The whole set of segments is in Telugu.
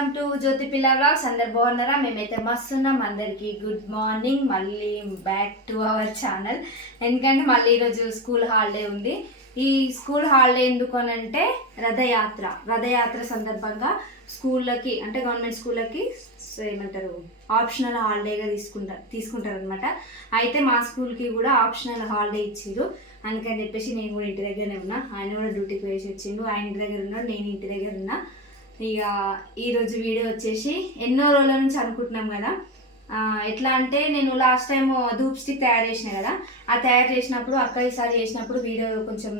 వెల్కమ్ టు జ్యోతి పిల్ల వ్లాగ్స్. అందరు బాగున్నారా? మేమైతే మస్తున్నాం. అందరికి గుడ్ మార్నింగ్. మళ్ళీ బ్యాక్ టు అవర్ ఛానల్. ఎందుకంటే మళ్ళీ ఈరోజు స్కూల్ హాలిడే ఉంది. ఈ స్కూల్ హాలిడే ఎందుకు అనంటే రథయాత్ర సందర్భంగా స్కూళ్ళకి అంటే గవర్నమెంట్ స్కూళ్ళకి ఏమంటారు ఆప్షనల్ హాలిడేగా తీసుకుంటారు అనమాట. అయితే మా స్కూల్కి కూడా ఆప్షనల్ హాలిడే ఇచ్చిండ్రు. అందుకని చెప్పేసి నేను కూడా ఇంటి దగ్గరనే ఉన్నా. ఆయన కూడా డ్యూటీకి వేసి వచ్చిండు. ఆయన ఇంటి దగ్గర ఉన్నాడు, నేను ఇంటి దగ్గర ఉన్నా. ఇక ఈరోజు వీడియో వచ్చేసి ఎన్నో రోజుల నుంచి అనుకుంటున్నాం కదా. ఎట్లా అంటే నేను లాస్ట్ టైం ధూప్ స్టిక్ తయారు చేసిన కదా, ఆ తయారు చేసినప్పుడు అక్క ఈసారి చేసినప్పుడు వీడియో కొంచెం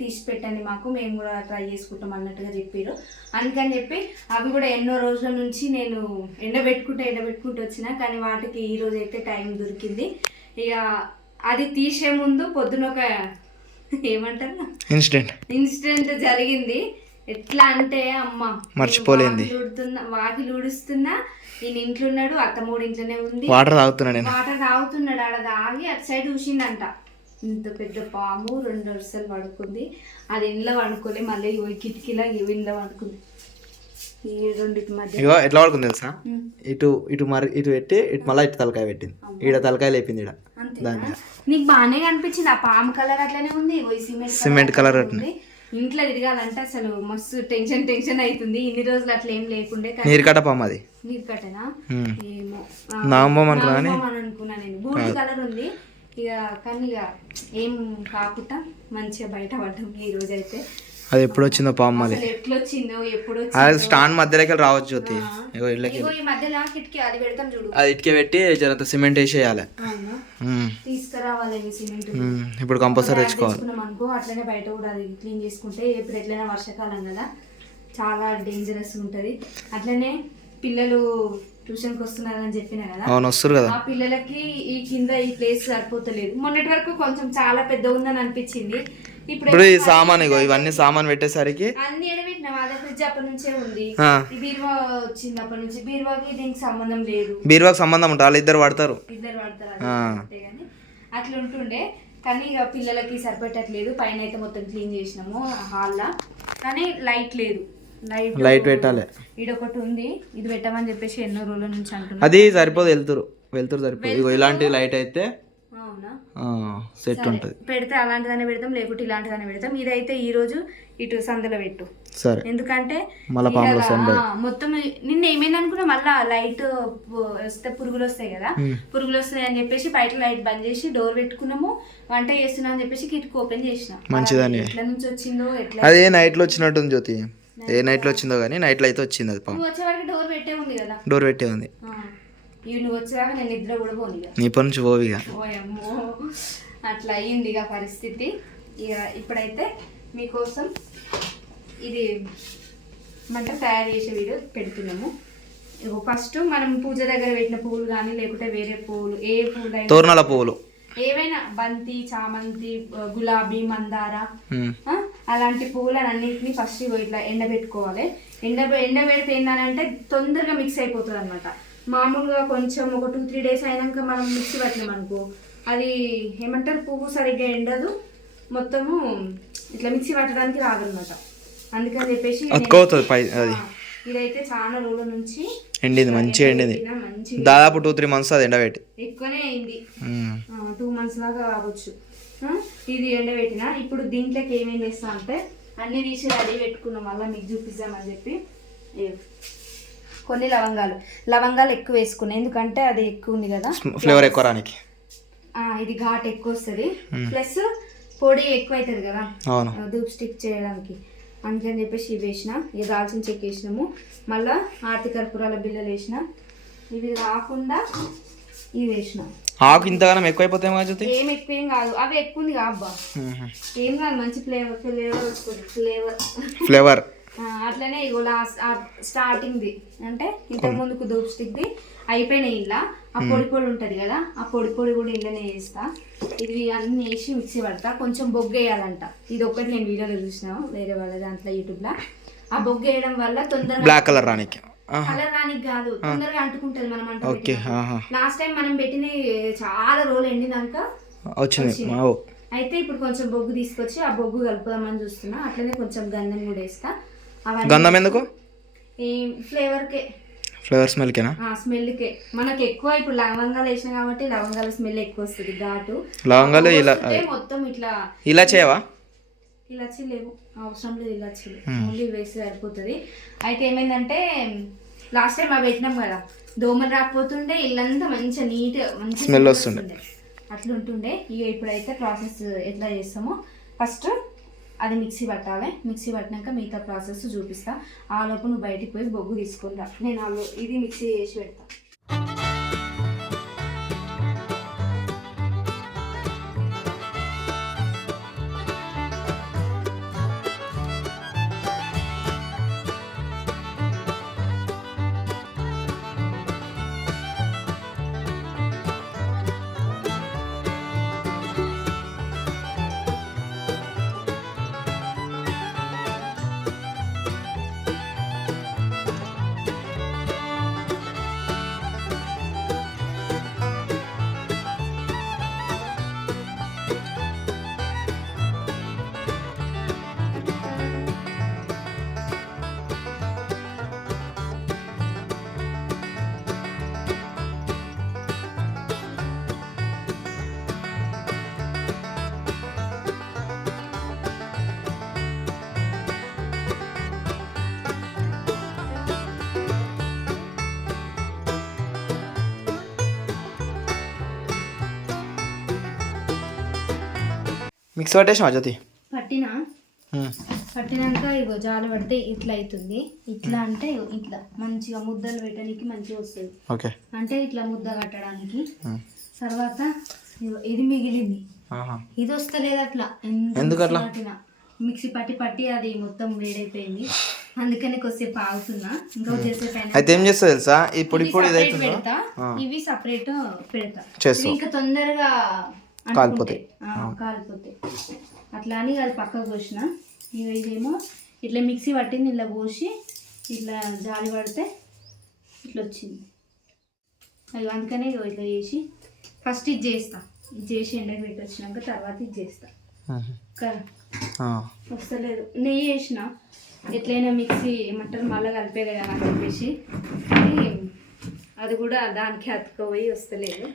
తీసి పెట్టండి మాకు, మేము కూడా ట్రై చేసుకుంటాం అన్నట్టుగా చెప్పారు. అందుకని చెప్పి అవి కూడా ఎన్నో రోజుల నుంచి నేను ఎండబెట్టుకుంటూ వచ్చిన, కానీ వాటికి ఈరోజు అయితే టైం దొరికింది. ఇక అది తీసే ముందు పొద్దున ఒక ఏమంటారు ఇన్సిడెంట్ జరిగింది. ఎట్లా అంటే అమ్మ మర్చిపోలేంది, వాకిలు ఊడుస్తున్నా, ఈయన ఇంట్లో ఉన్నాడు, అత్తమ్మూడి ఇంట్లోనే ఉంది, వాటర్ తాగుతున్నాడు. ఆడ తాగి అటు సైడ్ చూసిండంట. ఇంత పెద్ద పాము 2 వరుసలు పడుకుంది. అది ఇంట్లో పడుకోలే, మళ్ళీ కిటికీలా ఇంట్లో పడుకుంది. ఈ రెండింటి మధ్య ఎట్లా పడుకుంది తెలుసా? ఇటు పెట్టి ఇటు మళ్ళీ ఇటు తలకాయ పెట్టింది. ఈడ తలకాయ లేపింది. ఈడ నీకు బాగానే కనిపించింది. ఆ పాము కలర్ అట్లనే ఉంది, సిమెంట్ కలర్ అట్లనే. ఇంట్లో తిరగాలంటే అసలు మస్తు టెన్షన్ అవుతుంది. ఇన్ని రోజులు అట్లా ఏం లేకుండే. నీరుకట్ట పాము అది. నీరుకట్టనా? ఏమో అనుకున్నా నేను. బూడి కలర్ ఉంది ఇక, కానీ ఇక ఏం కాకుండా మంచిగా బయట పడ్డాం ఈ రోజు అయితే. అది ఎప్పుడు వచ్చిందో పాము, మరి ఎట్లొచ్చిందో ఎప్పుడు స్టాండ్ మధ్యలోకి రావచ్చు జ్యోతి. ఈ మధ్యలో కిటికీ అది పెడతాం చూడు, అది ఇటుకే పెట్టి జరంత సిమెంట్ వేసేయాలి. తీసుకురావాలి సిమెంట్. ఇప్పుడు కంపల్సరీ తెచ్చుకోవాలి అనుకో. అట్లనే బయట కూడా అది క్లీన్ చేసుకుంటే, ఇప్పుడు ఎట్లయినా వర్షాకాలం కదా చాలా డేంజరస్ ఉంటది. అట్లనే పిల్లలు ట్యూషన్కి వస్తున్నారని చెప్పిన కదా, అవును వస్తారు కదా. ఆ పిల్లలకి ఈ కింద ఈ ప్లేస్ సరిపోతలేదు. మొన్నటి వరకు కొంచెం చాలా పెద్ద ఉందని అనిపించింది. ఇప్పుడు ఈ సామాన్ ఇవన్నీ సామాన్ పెట్టేసరికి అన్ని ఎడబెట్టినా. అదే ఫ్రిడ్జ్ అప్పటి నుంచే ఉంది. ఈ బీరువా వచ్చింది అప్పటి నుంచి. బీరువాకి దీనికి సంబంధం లేదు. బీరువాకి సంబంధం ఉంటుంది, వాళ్ళు ఇద్దరు పడతారు అంతే. కానీ అట్లా ఉంటుండే. కానీ ఇక పిల్లలకి సరిపెట్టట్లేదు. పైన అయితే మొత్తం క్లీన్ చేసినాము హాల్లో, కానీ లైట్ లేదు. లైట్ పెట్టాలి. ఇదొకటి ఉంది, ఇది పెట్టమని చెప్పేసి ఎన్నో రోజుల నుంచి అంటున్నా. అది సరిపోదు, వెళ్తురు సరిపోదు. ఇలాంటి లైట్ అయితే సెట్ ఉంటుంది. పెడితే అలాంటిదాన్ని పెడతాం, లేకుంటే ఇలాంటిదాన్ని పెడతాం. ఇదైతే ఈ రోజు ఇటు సందులో పెట్టు. సరే. ఎందుకంటే మొత్తం నిన్న ఏమైంది అనుకున్నా, మళ్ళా లైట్ వస్తే పురుగులు వస్తాయి కదా, పురుగులు వస్తాయి అని చెప్పేసి బయట లైట్ బంద్ చేసి డోర్ పెట్టుకున్నాము. వంట చేస్తున్నా అని చెప్పేసి కిటికీ ఓపెన్ చేసిన. మంచిదని ఎట్లా నుంచి వచ్చిందో ఎట్లా, అదే నైట్ లో వచ్చినట్టుంది జ్యోతి. ఏ నైట్ లో వచ్చిందో కానీ నైట్ లో అయితే వచ్చింది. అది నువ్వు వచ్చే వరకు డోర్ పెట్టే ఉంది కదా. డోర్ పెట్టే ఉంది. నువ్వు వచ్చేదాకా నేను నిద్ర కూడా పోను. నీ పని నుంచి పోవిగా. ఓయమ్మో, అట్లా అయ్యింది ఇక పరిస్థితి. ఇక ఇప్పుడైతే మీకోసం ఇది మంట తయారు చేసే వీడియో పెడుతున్నాము. ఫస్ట్ మనం పూజ దగ్గర పెట్టిన పువ్వులు కానీ, లేకుంటే వేరే పువ్వులు, ఏ పువ్వులు, తోరణాల పువ్వులు ఏవైనా, బంతి, చామంతి, గులాబీ, మందార, అలాంటి పువ్వులను అన్నింటినీ ఫస్ట్ ఇట్లా ఎండబెట్టుకోవాలి. ఎండబెడితే ఏంటంటే తొందరగా మిక్స్ అయిపోతుంది అనమాట. మామూలుగా కొంచెం ఒక 2-3 డేస్ అయినాక మనం మిక్సీ పట్టినాం అనుకో, అది ఏమంటారు పువ్వు సరిగ్గా ఎండదు, మొత్తము ఇట్లా మిక్సీ పట్టడానికి రాదనమాట. అందుకని చెప్పేసి ఇదైతే చాలా రోజుల నుంచి ఎండింది, మంచిగా ఎండింది. దాదాపు 2-3 months అది ఎండబెట్టి. ఎక్కువనే అయింది, 2 months దాకా కావచ్చు. ఇది ఎండబెట్టిన. ఇప్పుడు దీంట్లోకి ఏమేమి చేస్తా అంటే అన్ని తీసి రెడీ పెట్టుకున్నాం, మళ్ళీ మీకు చూపిద్దామని చెప్పి. కొన్ని లవంగాలు ఎక్కువ వేసుకున్నాయి, ఎందుకంటే అది ఎక్కువ ఉంది కదా, ఫ్లేవర్ ఎక్కువ రానికి. ఇది ఘాట్ ఎక్కువ వస్తుంది, ప్లస్ పొడి ఎక్కువ అవుతుంది కదా ధూప్ స్టిక్ చేయడానికి. అందుకని చెప్పేసి ఇవి వేసిన. ఇక దాల్చిన చెక్క వేసినాము, మళ్ళీ ఆర్తి కర్పూరాల బిళ్ళలు వేసిన. ఇవి కాకుండా ఇవి వేసిన. ఆకు ఇంతగానం ఎక్కువైపోతాయి. ఏం ఎక్కువ ఏం కాదు, అవి ఎక్కువ ఉంది అబ్బా, ఏం కాదు, మంచి ఫ్లేవర్. అట్లనే ఇగో లాస్ట్ స్టార్టింగ్ది అంటే ఇంతకు ముందుకు ధూప్ స్టిక్ది అయిపోయినాయి. ఇలా ఆ పొడి ఉంటుంది కదా, ఆ పొడి కూడా ఇళ్ళనే వేస్తా. ఇది అన్ని వేసి మిక్సీ పడతా. కొంచెం బొగ్గు వేయాలంట. ఇది ఒకటి నేను వీడియోలో చూసిన వేరే వాళ్ళ దాంట్లో యూట్యూబ్లో. ఆ బొగ్గు వేయడం వల్ల తొందరగా బ్లాక్ కలర్ రానికి కాదు, తొందరగా అంటుకుంటది. మనం అంటే లాస్ట్ టైం మనం పెట్టిన చాలా రోజులు ఎండినాక వచ్చింది. అయితే ఇప్పుడు కొంచెం బొగ్గు తీసుకొచ్చి ఆ బొగ్గు కలుపుదామని చూస్తున్నా. అట్లనే కొంచెం గంధం కూడా వేస్తా. గంధం ఎందుకు? ఈ ఫ్లేవర్కే, ఫ్లేవర్ స్మెల్కేనా? స్మెల్కే. మనకి ఎక్కువ ఇప్పుడు లవంగాలు వేసినా కాబట్టి లవంగాల స్మెల్ ఎక్కువ వస్తుంది, ఘాటు. లవంగాలు ఇలా మొత్తం ఇట్లా ఇలా చేయవా? ఇలాచి లేవు, అవసరం లేదు ఇలాచి, ఓన్లీ వేసి సరిపోతుంది. అయితే ఏమైందంటే లాస్ట్ టైం అవి పెట్టినాం కదా, దోమలు రాకపోతుండే, ఇల్లంతా మంచిగా నీట్గా మంచి స్మెల్ వస్తుండే, అట్లా ఉంటుండే. ఇక ఇప్పుడైతే ప్రాసెస్ ఎట్లా చేస్తామో, ఫస్ట్ అది మిక్సీ పట్టాలి. మిక్సీ పట్టినాక మిగతా ప్రాసెస్ చూపిస్తా. ఆ లోపు నువ్వు బయటికి పోయి బొగ్గు తీసుకుని రా, నేను ఇది మిక్సీ చేసి పెడతా. మిక్స్ పట్టేసినా జ్యోతి? పట్టినాక ఇగో జాలు పడితే ఇట్లా అవుతుంది. ఇట్లా అంటే ఇట్లా మంచిగా ముద్దలు పెట్టడానికి మంచిగా వస్తుంది. ఓకే, అంటే ఇట్లా ముద్ద కట్టడానికి. తర్వాత ఇది మిగిలింది, ఇది వస్తలేదు అట్లా. ఎందుకట్లా? మిక్సీ పట్టి అది మొత్తం వేడైపోయింది, అందుకని కొద్దిసేపు ఆగుతున్నా. ఇంకా చేసేపైన అయితే ఏం చేస్తా తెలుసా, ఇప్పుడు పెడతా, ఇవి సపరేట్ పెడతా, ఇంకా తొందరగా కాలిపోతాయి. అట్లా అని అది పక్కకు పోసిన. ఇదేమో ఇట్లా మిక్సీ పట్టింది, ఇలా పోసి ఇట్లా జాలి పడితే ఇట్లా వచ్చింది. అవి అందుకనే ఇట్లా చేసి ఫస్ట్ ఇది చేస్తా, ఇది చేసి ఎండకు పెట్టి వచ్చినాక తర్వాత ఇది చేస్తా కదా. వస్తలేదు, నెయ్యి వేసిన ఎట్లయినా మిక్సీ ఏమంటారు మళ్ళీ కలిపే కదా అని చెప్పేసి, అది కూడా దానికి అతుక్కుపోయి వస్తలేదు.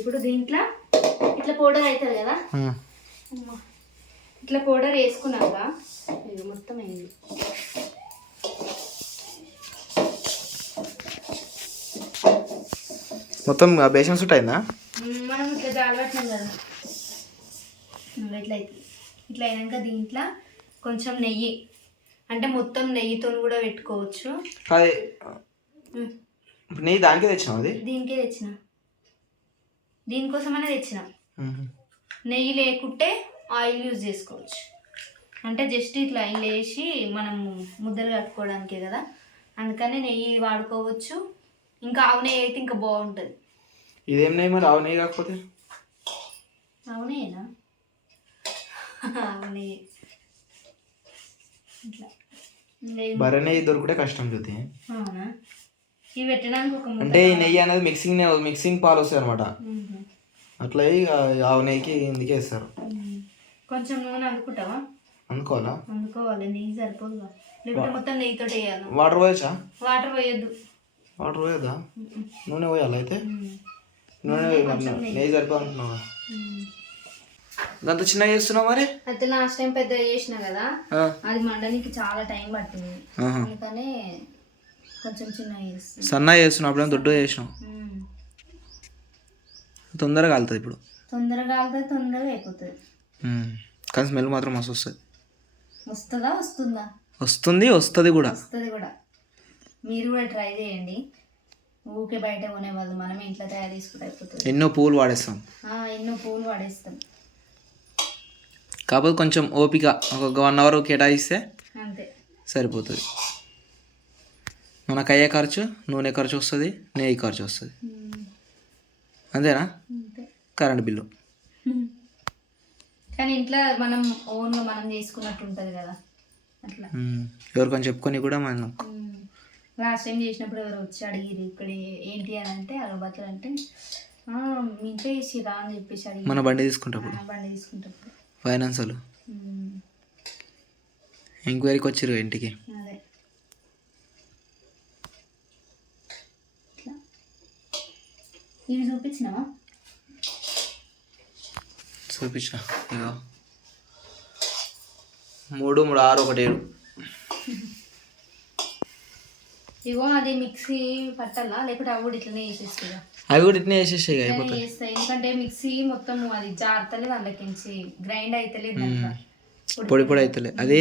ఇప్పుడు దీంట్లో ఇట్లా పౌడర్ అవుతుంది కదా, ఇట్లా పౌడర్ వేసుకున్నాక ఇది మొత్తం అయింది. మొత్తం బేషన్ సూట్ అయిందా? మనం ఇట్లా జాలబట్టినాం కదా, ఇట్లా అవుతుంది. ఇట్లా అయినాక దీంట్లో కొంచెం నెయ్యి, అంటే మొత్తం నెయ్యితో కూడా పెట్టుకోవచ్చు. నెయ్యి దానికే తెచ్చినావు? అది దీనికే తెచ్చిన, దీనికోసమనే తెచ్చిన. నెయ్యి లేకుంటే ఆయిల్ యూజ్ చేసుకోవచ్చు. అంటే జస్ట్ ఇట్లా ఆయిల్ వేసి మనం ముద్దలు కట్టుకోవడానికే కదా, అందుకని నెయ్యి వాడుకోవచ్చు. ఇంకా ఆవు నెయ్యి అయితే ఇంకా బాగుంటుంది. ఇదేం నెయ్యి మరి, ఆవు నెయ్యి కాకపోతే? ఆవు నెయ్యేనా? ఆవు నెయ్యి. ఇట్లా బర్రె నెయ్యి దొరికితే కష్టం జ్యోతి. అవునా? ఇవి పెట్టడానికి ఒక అంటే ఈ నెయ్యి అనేది మిక్సింగ్ పాలు వస్తాయి అనమాట, అట్లా ఆవు నెయ్యికి ఇందుకే వేస్తారు. కొంచెం నూనె అందుకుంటావా? అందుకోవాలా? అందుకోవాలి, నెయ్యి సరిపోదుగా, లేకపోతే మొత్తం నెయ్యితో వేయాలి. వాటర్ పోయచ్చా? వాటర్ పోయొద్దు. వాటర్ పోయొద్దా? నూనె పోయాలి. అయితే నూనె నెయ్యి సరిపోదు అంటున్నావా? దాంతో చిన్నగా చేస్తున్నావు మరి? అయితే లాస్ట్ టైం పెద్దగా చేసిన కదా, అది మండడానికి చాలా టైం పట్టింది, అందుకనే కొంచెం చిన్నగా చేస్తున్నా. సన్నగా చేస్తున్నావు, అప్పుడేమో దొడ్డుగా చేసినావు. తొందరగా కాలుతుంది ఇప్పుడు. తొందరగా కాలుతుంది, తొందరగా అయిపోతుంది. కానీ స్మెల్ మాత్రం మస్తు వస్తుంది. వస్తుందా? వస్తుంది కూడా. మీరు కూడా ట్రై చేయండి. ఊకే బయట కొనేవాళ్ళు, మనం ఇంట్లో తయారు చేసుకుంటే అయిపోతుంది. ఎన్నో పువ్వులు వాడేస్తాం. కాకపోతే కొంచెం ఓపిక, ఒక 1 అవర్ కేటాయిస్తే అంతే సరిపోతుంది. మనకు అయ్యే ఖర్చు, నూనె ఖర్చు వస్తుంది, నెయ్యి ఖర్చు వస్తుంది, అంతేనా? Current bill. కానీ ఇంట్లో మనం ఓన్గా మనం చేసుకున్నట్టు ఉంటుంది కదా, అట్లా ఎవరికొని చెప్పుకొని కూడా మనం. లాస్ట్ టైం చేసినప్పుడు ఎవరు వచ్చి అడిగిరు ఇక్కడ ఏంటి అని అంటే, అగరబత్తులు అంటే ఇంట్లో వేసిరా అని చెప్పేసి అడిగి. మన బండి తీసుకుంటాం, ఫైనాన్స్ వాళ్ళు ఎంక్వైరీకి వచ్చారు ఇంటికి. అదే ఇవి చూపించినావా? చూపించిన ఇక 3, 3, 6, 1, 7. ఇగో అది మిక్సీ పట్టాలా లేకపోతే అవి కూడా ఇట్లనే వేసేస్తా? అవి కూడా ఇట్నే వేసేసాయి అయిపోతాయి. వేస్తాయి, ఎందుకంటే మిక్సీ మొత్తం అది జారుతలేదు, అందులోకించి గ్రైండ్ అవుతలేదు దాంట్లో. పొడి పొడి అవుతలే. అది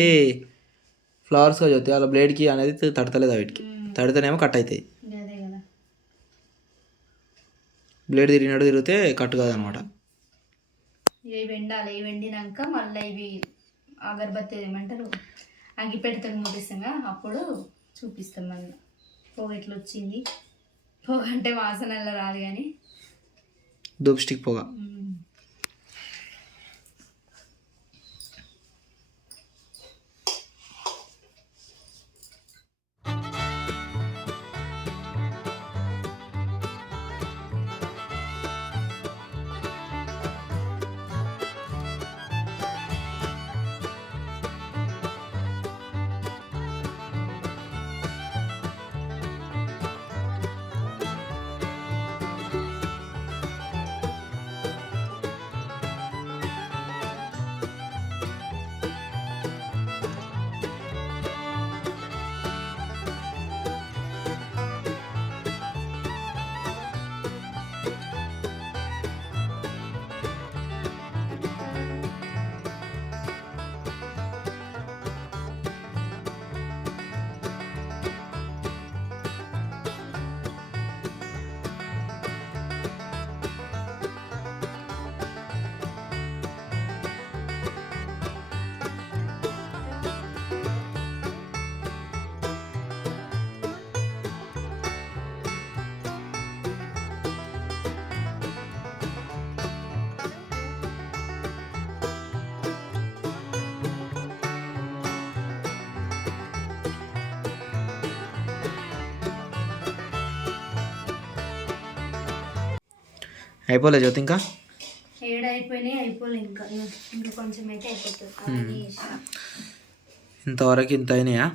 ఫ్లవర్స్ జ్యోతి అలా బ్లేడ్కి అనేది తడతలేదు, వీటికి తడితేనేమో కట్ అవుతాయి. అదే కదా, బ్లేడ్ తిరిగితే కట్ కాదనమాట. ఇవి వెండాలి, ఇవి వెండినాక మళ్ళీ ఇవి అగరబత్తి ఏమంటారు అగ్గి పెడతాడు ముట్టిస్తాగా, అప్పుడు చూపిస్తాం మళ్ళీ. పొగ ఎట్లా వచ్చింది, పొగ అంటే వాసనలో రాదు కానీ ధూప్ స్టిక్ పొగ. అయిపోలే జ్యోతి ఇంకా? అయిపోయినాయి, అయిపోలే ఇంకా కొంచెం అయితే అయిపోతుంది. ఇంతవరకు ఇంత అయినాయా?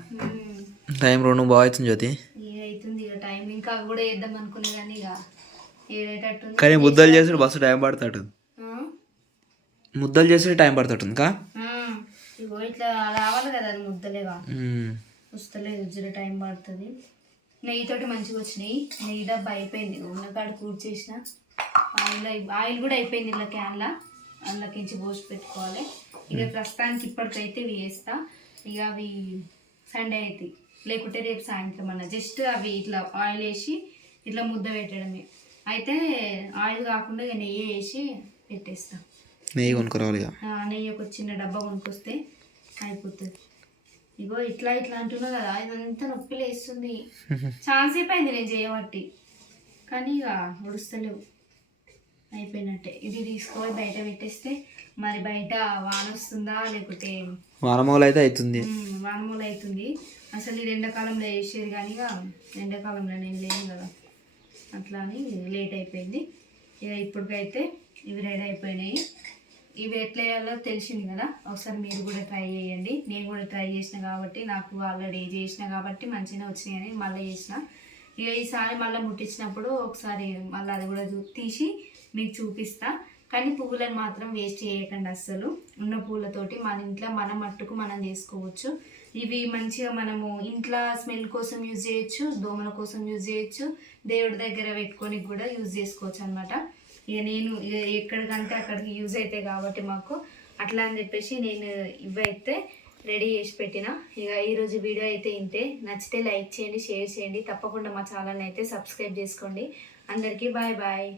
టైం 2 బాగా అవుతుంది జ్యోతి. అవుతుంది ఇక టైం, ఇంకా కూడా వేద్దాం అనుకునే కానీ ఇక ఏడేటట్టుంది. కానీ ముద్దలు చేసుడు బస్సు టైం పడతాడు, ముద్దలు చేసుడు టైం పడతాడు ఇంకా. ఇగో ఇట్లా రావాలి కదా, అది ముద్దలేగా వస్తలేదు, జర టైం పడుతుంది. నెయ్యితోటి మంచిగా వచ్చినాయి. నెయ్యి డబ్బా అయిపోయింది, ఉన్న కాడ కూర్చేసిన. ఆయిల్ కూడా అయిపోయింది ఇలా క్యాన్లా, అందులోకించి పోసి పెట్టుకోవాలి. ఇక ప్రస్తుతానికి ఇప్పటికైతే ఇవి వేస్తా. ఇక అవి సండే అవుతాయి, లేకుంటే రేపు సాయంత్రం అన్న. జస్ట్ అవి ఇట్లా ఆయిల్ వేసి ఇట్లా ముద్ద పెట్టడమే. అయితే ఆయిల్ కాకుండా ఇక నెయ్యి వేసి పెట్టేస్తా. నెయ్యి కొనుక్కోరావాలి. నెయ్యి ఒక చిన్న డబ్బా కొనుక్కొస్తే అయిపోతుంది. ఇగో ఇట్లా ఇట్లా అంటున్నా కదా, ఇదంతా నొప్పి లేస్తుంది. ఛాన్స్ అయిపోయింది నేను చేయబట్టి, కానీ ఇక ఉడుస్తలేవు, అయిపోయినట్టే. ఇది తీసుకొని బయట పెట్టేస్తే మరి బయట వాన వస్తుందా లేకపోతే వానమూల అయితే అవుతుంది. వానమూల అవుతుంది. అసలు ఇది ఎండాకాలంలో వేసేది, కానీ ఇక ఎండాకాలంలో నేను లేను కదా, అట్లా అని లేట్ అయిపోయింది. ఇక ఇప్పటికైతే ఇవి రెడీ అయిపోయినాయి. ఇవి ఎట్లా వేయాలో తెలిసింది కదా, ఒకసారి మీరు కూడా ట్రై చేయండి. నేను కూడా ట్రై చేసిన కాబట్టి, నాకు ఆల్రెడీ చేసిన కాబట్టి మంచిగానే వచ్చినాయని మళ్ళీ చేసిన. ఇక ఈసారి మళ్ళీ ముట్టించినప్పుడు ఒకసారి మళ్ళీ అది కూడా తీసి మీకు చూపిస్తా. కానీ పువ్వులను మాత్రం వేస్ట్ చేయకండి అస్సలు. ఉన్న పూలతోటి మన ఇంట్లో మన మట్టుకు మనం చేసుకోవచ్చు. ఇవి మంచిగా మనము ఇంట్లో స్మెల్ కోసం యూజ్ చేయొచ్చు, దోమల కోసం యూజ్ చేయొచ్చు, దేవుడి దగ్గర పెట్టుకొని కూడా యూజ్ చేసుకోవచ్చు అనమాట. ఇక నేను ఎక్కడికంటే అక్కడికి యూజ్ అవుతాయి కాబట్టి మాకు అట్లా అని చెప్పేసి నేను ఇవైతే రెడీ చేసి పెట్టిన. ఇక ఈరోజు వీడియో అయితే ఇంతే. నచ్చితే లైక్ చేయండి, షేర్ చేయండి, తప్పకుండా మా ఛానల్ని అయితే సబ్స్క్రైబ్ చేసుకోండి. అందరికీ బాయ్ బాయ్.